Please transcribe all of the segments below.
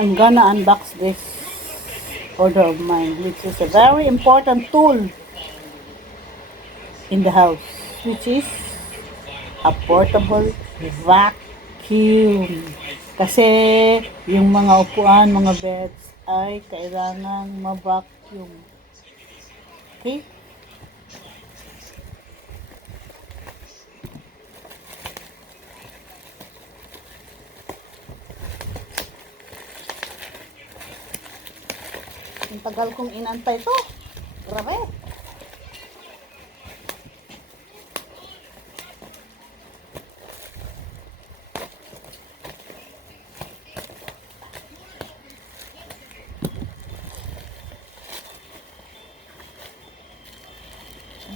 I'm gonna unbox this order of mine, which is a very important tool in the house, which is a portable vacuum. Kasi yung mga upuan, mga beds ay kailangang ma-vacuum. Okay? Ang tagal kong inantay to. Grabe.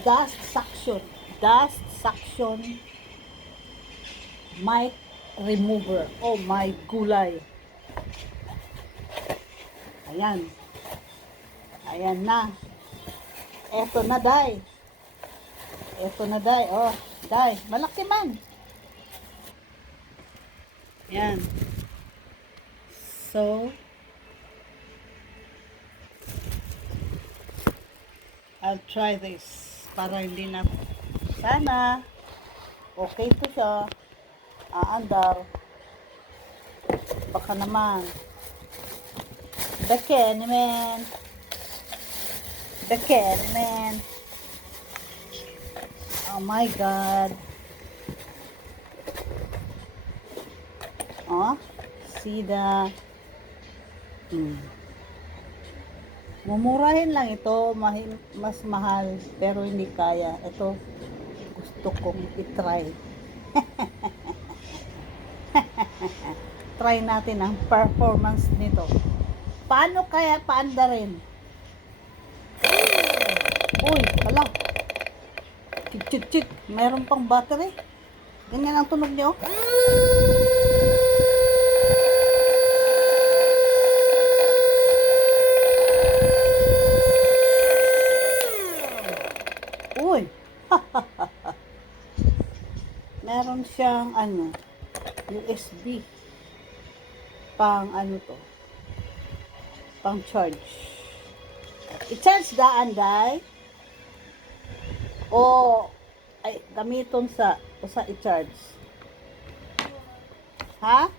Dust suction. Dust suction mic remover. Oh my gulay. Ayan. Ayan na. Eto na, day. Eto na, day. Oh, day. Malaki man. Ayan. So, I'll try this. Para hindi na. Sana, okay to siya. Aandar. Baka naman. Beken, man. Beken, man. Oh my God. Oh, see the mumurahin lang ito, mas mahal, pero hindi kaya. Ito, gusto kong i-try. Try natin ang performance nito. Paano kaya paandarin? Uy, hala. Chik, chik, chik. Mayroon pang battery. Ganyan ang tunog niyo. Uy. Meron siyang USB. Pang to? Pang charge. I-charge daan, day. O ay gamiton sa i-charge. Ha?